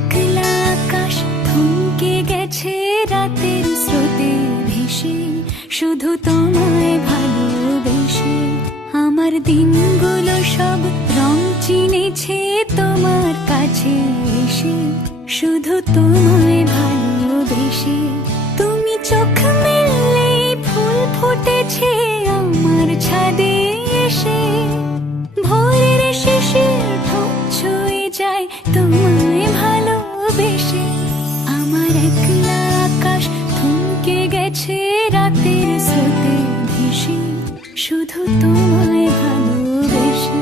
একলা আকাশ থমকে গেছে রাতের স্রোতে ভেসে, শুধু তোমায় ভালোবেসে। আমার দিনগুলো সব রং চিনেছে তোমার কাছে এসে, শুধু তোমায় ভালোবেসে। তুমি চোখ মেললে ফুল ফুটেছে আমার ছাদে এসে, ভোরের শিশির ঠোঁট ছুঁয়ে যায় তোমায় ভালোবেসে। আমার একলা আকাশ থমকে গেছে রাতের স্রোতে ভেসে, শুধু তোমায় ভালোবেসে।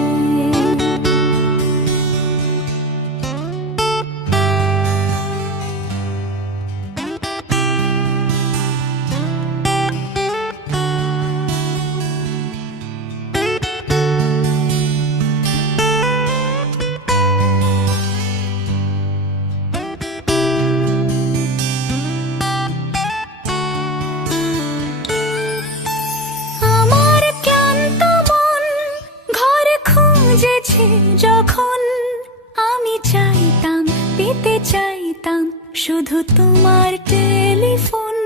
যখন আমি চাইতাম, পেতে চাইতাম শুধু তোমার টেলিফোন।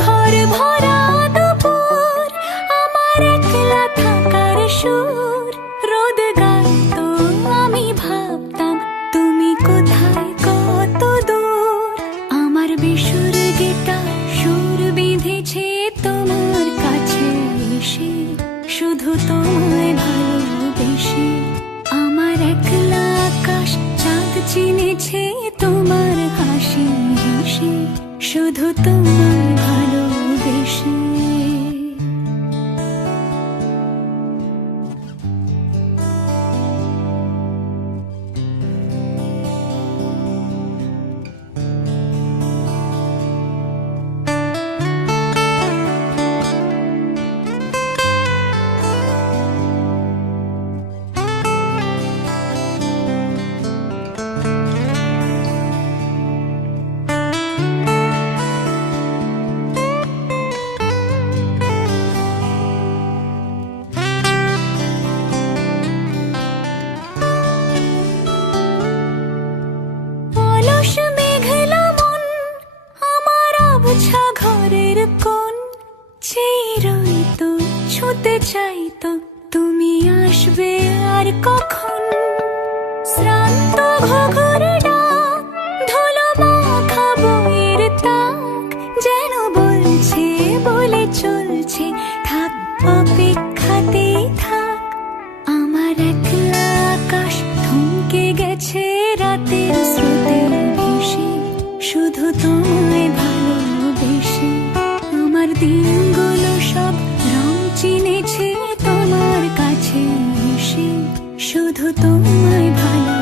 ঘর ভরা দুপুর, আমার একলা থাকার সুর, রোদ গাইতো আমি ভাবতাম তুমি কোথায় কত দূর। আমার বেসুর গিটার সুর বিঁধেছে তোমার কাছে এসে, শুধু তোমায় ভালোবেসে। আমার একলা আকাশ চাঁদ চিনেছে তোমার হাসি হেসে, শুধু তোমায় ভালোবেসে। ঘরের কোণ চিরইতো ছুঁতে চাইতো তুমি আসবে আর কখন। শ্রান্ত ঘুঘুর ডাক, ধুলো মাখা বইয়ের তাক, যেন বলছে বলে চলছে থাক অপেক্ষাতেই থাক। আমার একলা আকাশ থমকে গেছে রাতের স্রোতে ভেসে, শুধু তোমায় ভালোবেসে। আমার দিনগুলো সব রং চিনেছে তোমার কাছে এসে, শুধু তোমায় ভালো